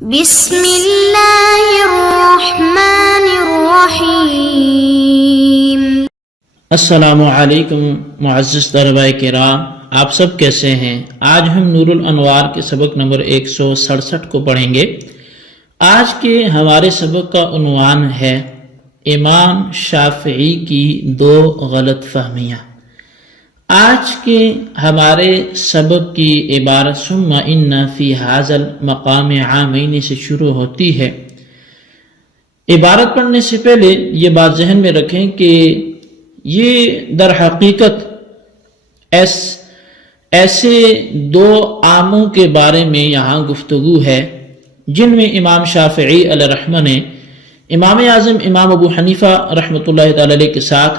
بسم اللہ الرحمن الرحیم۔ السلام علیکم معزز طلباء کرام، آپ سب کیسے ہیں؟ آج ہم نور الانوار کے سبق نمبر 167 کو پڑھیں گے۔ آج کے ہمارے سبق کا عنوان ہے امام شافعی کی دو غلط فہمیاں۔ آج کے ہمارے سبق کی عبارت ثم ان فی ھذا المقام عامین سے شروع ہوتی ہے۔ عبارت پڑھنے سے پہلے یہ بات ذہن میں رکھیں کہ یہ در حقیقت ایسے دو عاموں کے بارے میں یہاں گفتگو ہے جن میں امام شافعی علیہ الرحمہ نے امام اعظم امام ابو حنیفہ رحمۃ اللہ تعالی علیہ کے ساتھ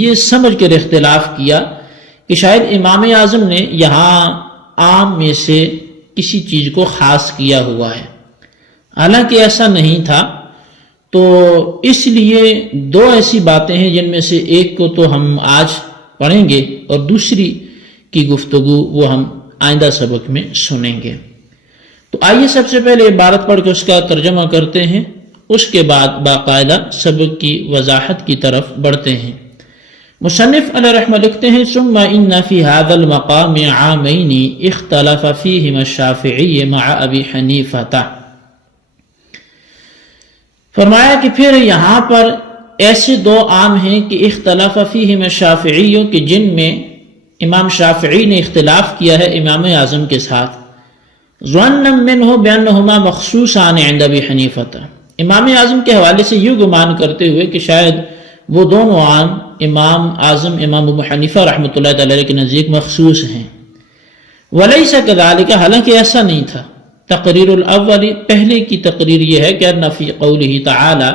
یہ سمجھ کر اختلاف کیا کہ شاید امام اعظم نے یہاں عام میں سے کسی چیز کو خاص کیا ہوا ہے، حالانکہ ایسا نہیں تھا۔ تو اس لیے دو ایسی باتیں ہیں جن میں سے ایک کو تو ہم آج پڑھیں گے اور دوسری کی گفتگو وہ ہم آئندہ سبق میں سنیں گے۔ تو آئیے سب سے پہلے عبارت پڑھ کے اس کا ترجمہ کرتے ہیں، اس کے بعد باقاعدہ سبق کی وضاحت کی طرف بڑھتے ہیں۔ مصنف علیہ رحمہ لکھتے ہیں ثم ان فی ھذا المقام عامین اختلف فیہما الشافعی مع ابی حنیفہ، فرمایا کہ پھر یہاں پر ایسے دو عام ہیں کہ اختلف فیہما الشافعی کہ جن میں امام شافعی نے اختلاف کیا ہے امام اعظم کے ساتھ، ظنا منہ بانہما مخصوصان عند ابی حنیفہ، امام اعظم کے حوالے سے یہ گمان کرتے ہوئے کہ شاید وہ دونوں عام امام اعظم امام ابو حنیفہ رحمۃ اللہ تعالی کے نزدیک مخصوص ہیں۔ ولیس کذالک، حالانکہ ایسا نہیں تھا۔ تقریر الاول، پہلے کی تقریر یہ ہے کہ ان فی قولہ تعالی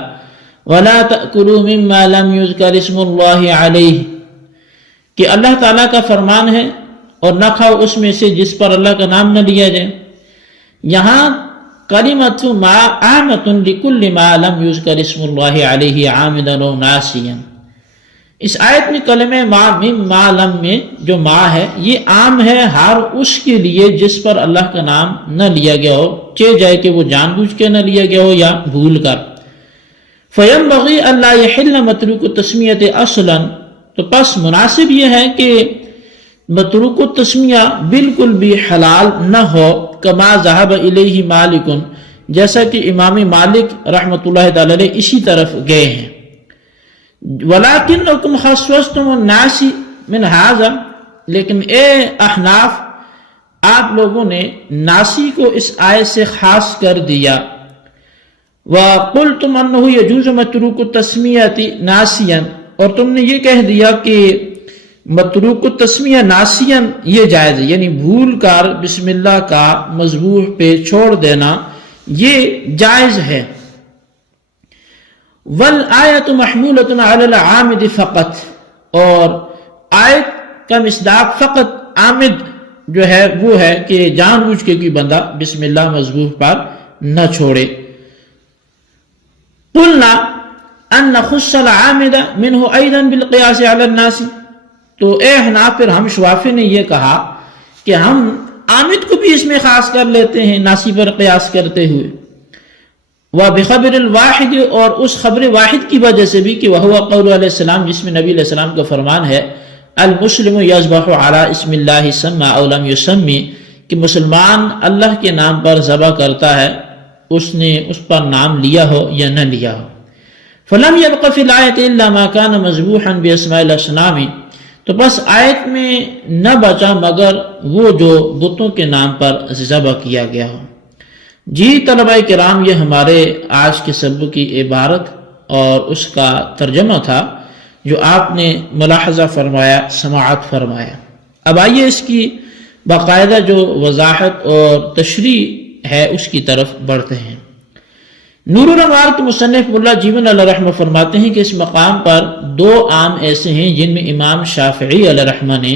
ولا تأکلوا مما لم یذکر اسم اللہ علیہ، کہ اللہ تعالیٰ کا فرمان ہے اور نہ کھاؤ اس میں سے جس پر اللہ کا نام نہ لیا جائے۔ یہاں کلمۃ ما عامۃ لکل ما لم یذکر اسم اللہ علیہ عامدا و ناسیا، اس آیت میں کلمہ ما مما لم میں جو ما ہے یہ عام ہے ہر اس کے لیے جس پر اللہ کا نام نہ لیا گیا ہو، چاہے جائے کہ وہ جان بوجھ کے نہ لیا گیا ہو یا بھول کر۔ فینبغی الا یحل متروک التسمیۃ اصلا، تو پس مناسب یہ ہے کہ متروک التسمیہ بالکل بھی حلال نہ ہو، کما ذهب الیہ مالک، جیسا کہ امام مالک رحمۃ اللہ تعالی علیہ اسی طرف گئے ہیں۔ وَلَكِنَّكُمْ خَصَّصْتُمُ النَّاسِ مِنْ هَذَا، لیکن اے احناف آپ لوگوں نے ناسی کو اس آیت سے خاص کر دیا۔ وَقُلْتُمْ أَنَّهُ يَجُوزُ مَتْرُوكُ التَّسْمِيَةِ نَاسِيًا، اور تم نے یہ کہہ دیا کہ متروک التسمیہ ناسیاً یہ جائز ہے، یعنی بھول کر بسم اللہ کا مذبوح پہ چھوڑ دینا یہ جائز ہے۔ والآیت محمولۃ علی العامد فقط، اور آیت کا مصداق فقط عامد جو ہے وہ ہے کہ جان بوجھ کے کوئی بندہ بسم اللہ مذبوح پر نہ چھوڑے۔ قلنا ان نخص العامد منہ ایضا بالقیاس علی الناس، تو اے حناف پھر ہم شوافی نے یہ کہا کہ ہم عامد کو بھی اس میں خاص کر لیتے ہیں ناسی پر قیاس کرتے ہوئے۔ وَبِخَبْرِ الْوَاحِدِ، اور اس خبر واحد کی وجہ سے بھی کہ وَهُوَ قَوْلُ علیہ السلام، جس میں نبی علیہ السلام کا فرمان ہے الْمُسْلِمُ يَذْبَحُ عَلَى اسْمِ اللَّهِ سَمَّى أَوْ لَمْ يُسَمِّ، کہ مسلمان اللہ کے نام پر ذبح کرتا ہے اس نے اس پر نام لیا ہو یا نہ لیا ہو۔ فَلَمْ يَبْقَ فِي الْآيَةِ إِلَّا مَا كَانَ مَذْبُوحًا بِأَسْمَاءِ الْأَصْنَامِ، تو بس آیت میں نہ بچا مگر وہ جو بتوں کے نام پر ذبح کیا گیا ہو۔ جی طلباء کرام، یہ ہمارے آج کے سبق کی عبارت اور اس کا ترجمہ تھا جو آپ نے ملاحظہ فرمایا، سماعت فرمایا۔ اب آئیے اس کی باقاعدہ جو وضاحت اور تشریح ہے اس کی طرف بڑھتے ہیں۔ نور الانوار کے مصنف اللہ جیون علیہ رحمہ فرماتے ہیں کہ اس مقام پر دو عام ایسے ہیں جن میں امام شافعی علیہ رحمہ نے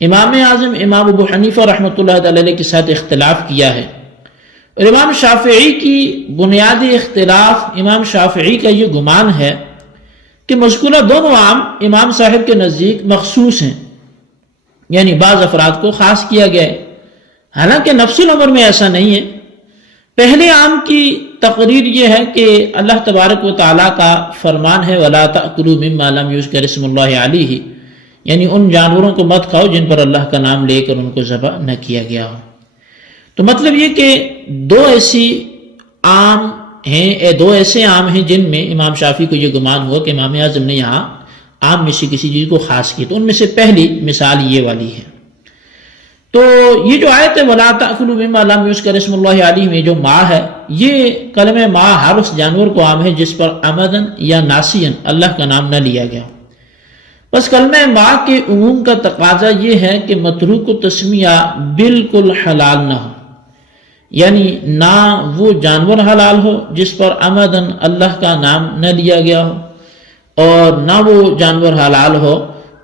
امام اعظم امام ابو حنیفہ رحمۃ اللہ علیہ کے ساتھ اختلاف کیا ہے، اور امام شافعی کی بنیادی اختلاف امام شافعی کا یہ گمان ہے کہ مذکورہ دونوں عام امام صاحب کے نزدیک مخصوص ہیں، یعنی بعض افراد کو خاص کیا گیا ہے، حالانکہ نفس الامر میں ایسا نہیں ہے۔ پہلے عام کی تقریر یہ ہے کہ اللہ تبارک و تعالیٰ کا فرمان ہے وَلَا تَأْكُلُوا مِمَّا لَمْ يُذْكَرِ اسْمُ اللَّهِ عَلَيْهِ، یعنی ان جانوروں کو مت کھاؤ جن پر اللہ کا نام لے کر ان کو ذبح نہ کیا گیا ہو۔ تو مطلب یہ کہ دو ایسے عام ہیں جن میں امام شافعی کو یہ گمان ہوا کہ امام اعظم نے یہاں عام میں سے کسی چیز کو خاص کی، تو ان میں سے پہلی مثال یہ والی ہے۔ تو یہ جو آیت ہے وَلَا تَأْكُلُوا مِمَّا لَمْ يُذْكَرِ اسْمُ اللَّهِ عَلَيْهِ میں جو ما ہے، یہ کلمہ ما ہر اس جانور کو عام ہے جس پر عمدن یا ناسین اللہ کا نام نہ لیا گیا۔ بس کلمہ ما کے عموم کا تقاضا یہ ہے کہ متروک تسمیہ بالکل حلال نہ ہو، یعنی نہ وہ جانور حلال ہو جس پر عمدن اللہ کا نام نہ لیا گیا ہو، اور نہ وہ جانور حلال ہو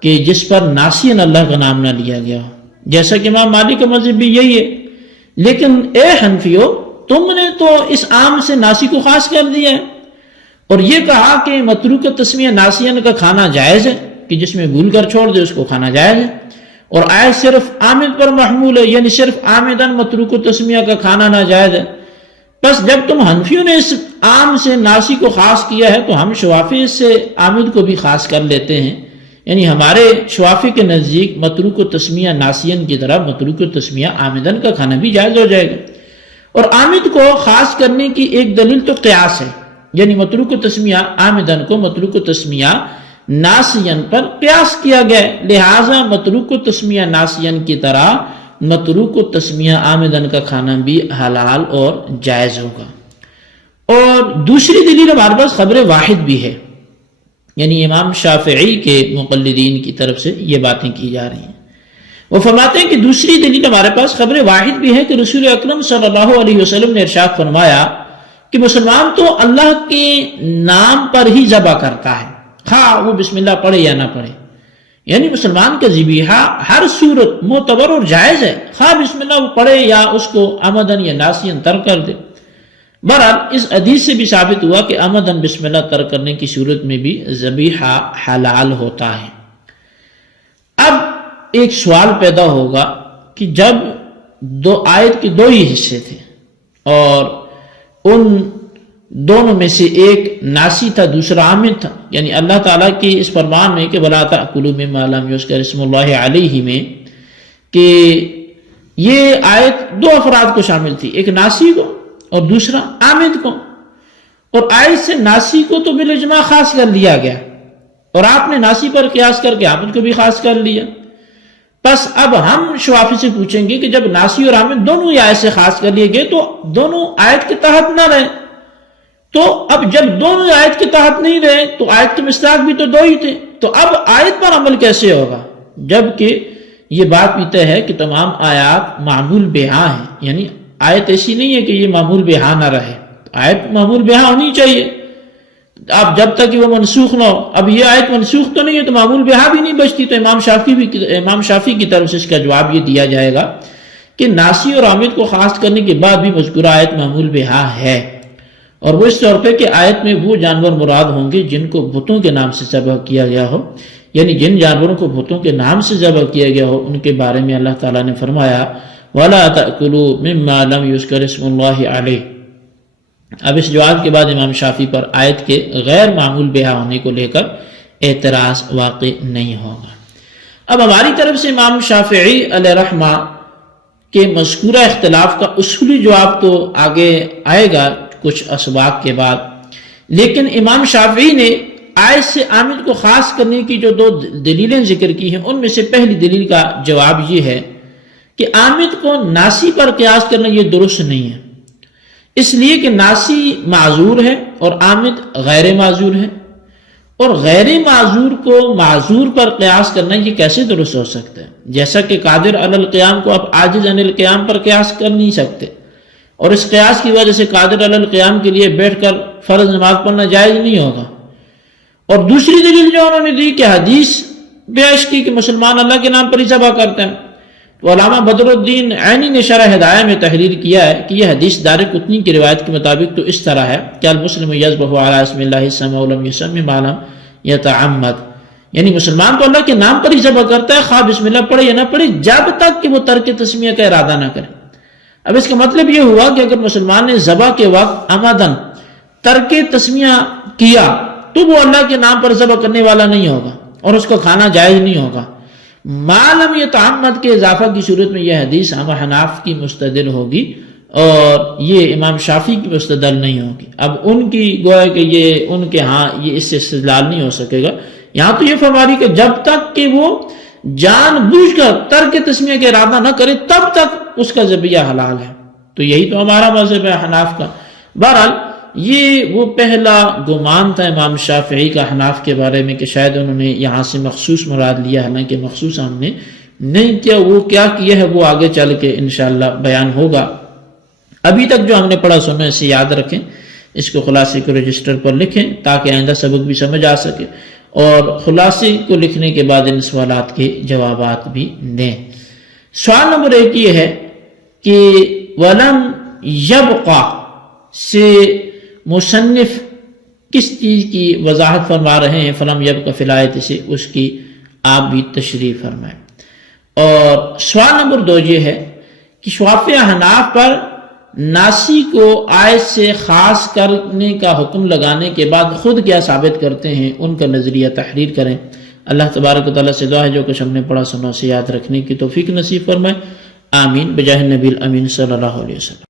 کہ جس پر ناسین اللہ کا نام نہ لیا گیا ہو، جیسا کہ امام مالک کا مذہب بھی یہی ہے۔ لیکن اے حنفیو، تم نے تو اس عام سے ناسی کو خاص کر دیا ہے اور یہ کہا کہ متروک تسمیہ ناسین کا کھانا جائز ہے، کہ جس میں بھول کر چھوڑ دے اس کو کھانا جائز ہے، اور آیت صرف عامد پر محمول ہے، یعنی صرف عامدن متروک تسمیہ کا کھانا ناجائز ہے۔ بس جب تم حنفیوں نے اس عام سے ناسی کو خاص کیا ہے تو ہم شوافی سے عامد کو بھی خاص کر لیتے ہیں، یعنی ہمارے شوافی کے نزدیک متروک تسمیہ ناسین کی طرح متروک تسمیہ عامدن کا کھانا بھی جائز ہو جائے گا۔ اور عامد کو خاص کرنے کی ایک دلیل تو قیاس ہے، یعنی متروک تسمیہ عامدن کو متروک تسمیہ ناسین پر قیاس کیا گیا ہے، لہٰذا متروک تسمیہ ناسین کی طرح متروک تسمیہ عامدن کا کھانا بھی حلال اور جائز ہوگا۔ اور دوسری دلیل ہمارے پاس خبر واحد بھی ہے، یعنی امام شافعی کے مقلدین کی طرف سے یہ باتیں کی جا رہی ہیں۔ وہ فرماتے ہیں کہ دوسری دلیل ہمارے پاس خبر واحد بھی ہے کہ رسول اکرم صلی اللہ علیہ وسلم نے ارشاد فرمایا کہ مسلمان تو اللہ کے نام پر ہی ذبح کرتا ہے، خواہ وہ بسم اللہ پڑھے یا نہ پڑھے، یعنی مسلمان کا ذبیحہ ہر صورت معتبر اور جائز ہے، خواہ بسم اللہ وہ پڑھے یا اس کو عمدن یا ناسین ترک کر دے۔ بہرحال اس حدیث سے بھی ثابت ہوا کہ عمدن بسم اللہ ترک کرنے کی صورت میں بھی ذبیحہ حلال ہوتا ہے۔ اب ایک سوال پیدا ہوگا کہ جب آیت کے دو ہی حصے تھے اور ان دونوں میں سے ایک ناسی تھا دوسرا عامد تھا، یعنی اللہ تعالیٰ کی اس فرمان میں کہ وَلَا تَأْكُلُوا مِمَّا لَمْ يُذْكَرِ اسْمُ اللَّهِ عَلَيْهِ میں کہ یہ آیت دو افراد کو شامل تھی، ایک ناسی کو اور دوسرا عامد کو، اور آیت سے ناسی کو تو بالاجماع خاص کر لیا گیا اور آپ نے ناسی پر قیاس کر کے عامد کو بھی خاص کر لیا۔ بس اب ہم شوافی سے پوچھیں گے کہ جب ناسی اور عامد دونوں ہی آیت سے خاص کر لیے گئے تو دونوں آیت کے تحت نہ رہے، تو اب جب دونوں آیت کے تحت نہیں رہے تو آیت کے مصداق بھی تو دو ہی تھے، تو اب آیت پر عمل کیسے ہوگا؟ جبکہ یہ بات بھی طے ہے کہ تمام آیات معمول بہا ہیں، یعنی آیت ایسی نہیں ہے کہ یہ معمول بہا نہ رہے، آیت معمول بہا ہونی چاہیے۔ اب جب تک کہ وہ منسوخ نہ ہو، اب یہ آیت منسوخ تو نہیں ہے تو معمول بہا بھی نہیں بچتی، تو امام شافعی کی طرف سے اس کا جواب یہ دیا جائے گا کہ ناسی اور عامد کو خاص کرنے کے بعد بھی مذکورہ آیت معمول بہا ہے، اور وہ اس طور پہ کہ آیت میں وہ جانور مراد ہوں گے جن کو بتوں کے نام سے ذبح کیا گیا ہو، یعنی جن جانوروں کو بتوں کے نام سے ذبح کیا گیا ہو ان کے بارے میں اللہ تعالیٰ نے فرمایا وَلَا تَأْكُلُوا مِمَّا لَمْ يُذْكَرِ اسْمُ اللَّهِ عَلَيْهِ۔ اب اس جواب کے بعد امام شافعی پر آیت کے غیر معمول بہا ہونے کو لے کر اعتراض واقع نہیں ہوگا۔ اب ہماری طرف سے امام شافعی علیہ رحمہ کے مذکورہ اختلاف کا اصولی جواب تو آگے آئے گا کچھ اسباق کے بعد، لیکن امام شافعی نے آیت سے عامد کو خاص کرنے کی جو دو دلیلیں ذکر کی ہیں ان میں سے پہلی دلیل کا جواب یہ ہے کہ عامد کو ناسی پر قیاس کرنا یہ درست نہیں ہے، اس لیے کہ ناسی معذور ہے اور عامد غیر معذور ہے، اور غیر معذور کو معذور پر قیاس کرنا یہ کیسے درست ہو سکتا ہے؟ جیسا کہ قادر علی القیام کو آپ عاجز عن القیام پر قیاس کر نہیں سکتے، اور اس قیاس کی وجہ سے قادر علی القیام کے لیے بیٹھ کر فرض نماز پڑھنا جائز نہیں ہوگا۔ اور دوسری دلیل جو انہوں نے دی کہ حدیث پیش کی کہ مسلمان اللہ کے نام پر ہی ذبح کرتے ہیں، تو علامہ بدر الدین عینی نے شرح ہدایہ میں تحریر کیا ہے کہ یہ حدیث دارقطنی کی روایت کے مطابق تو اس طرح ہے کہ المسلم یذبح علی اسم اللہ سمع لم یسمع ما لم یتعمد، یعنی مسلمان تو اللہ کے نام پر ہی ذبح کرتا ہے خواہ بسم اللہ پڑھے یا نہ پڑھے، جب تک کہ وہ ترک تسمیہ کا ارادہ نہ کرے۔ اب اس کا مطلب یہ ہوا کہ اگر مسلمان نے ذبح کے وقت عمدن ترک تسمیہ کیا تو وہ اللہ کے نام پر ذبح کرنے والا نہیں ہوگا اور اس کو کھانا جائز نہیں ہوگا. معلوم یتعمد کے اضافہ کی صورت میں یہ حدیث ہم حناف کی مستدل ہوگی اور یہ امام شافعی کی مستدل نہیں ہوگی. اب ان کی گویا کہ یہ ان کے ہاں یہ اس سے استدلال نہیں ہو سکے گا. یہاں تو یہ فرماری کہ جب تک کہ وہ جان بوجھ کر ترک تسمیہ کا ارادہ نہ کرے تب تک اس کا ذبیحہ حلال ہے. تو یہی تو ہمارا مذہب ہے حناف کا. بہرحال یہ وہ پہلا گمان تھا امام شافعی کا حناف کے بارے میں کہ شاید انہوں نے یہاں سے مخصوص مراد لیا، حالانکہ مخصوص ہم نے نہیں کیا. وہ کیا کیا ہے وہ آگے چل کے انشاءاللہ بیان ہوگا. ابھی تک جو ہم نے پڑھا سنا اسے یاد رکھیں، اس کو خلاصے کو رجسٹر پر لکھیں تاکہ آئندہ سبق بھی سمجھ آ سکے، اور خلاصے کو لکھنے کے بعد ان سوالات کے جوابات بھی دیں. سوال نمبر 1 یہ ہے کہ وَلَمْ يَبْقَى سے مصنف کس چیز کی وضاحت فرما رہے ہیں؟ فلم یبقى فی الآیت سے اس کی آپ بھی تشریح فرمائیں. اور سوال نمبر 2 یہ ہے کہ شافعی حناف پر ناسی کو آیت سے خاص کرنے کا حکم لگانے کے بعد خود کیا ثابت کرتے ہیں، ان کا نظریہ تحریر کریں. اللہ تبارک و تعالیٰ سے دعا ہے جو کچھ ہم نے پڑھا سنا سے یاد رکھنے کی توفیق نصیب فرمائے. آمین بجاہ نبی الامین صلی اللہ علیہ وسلم.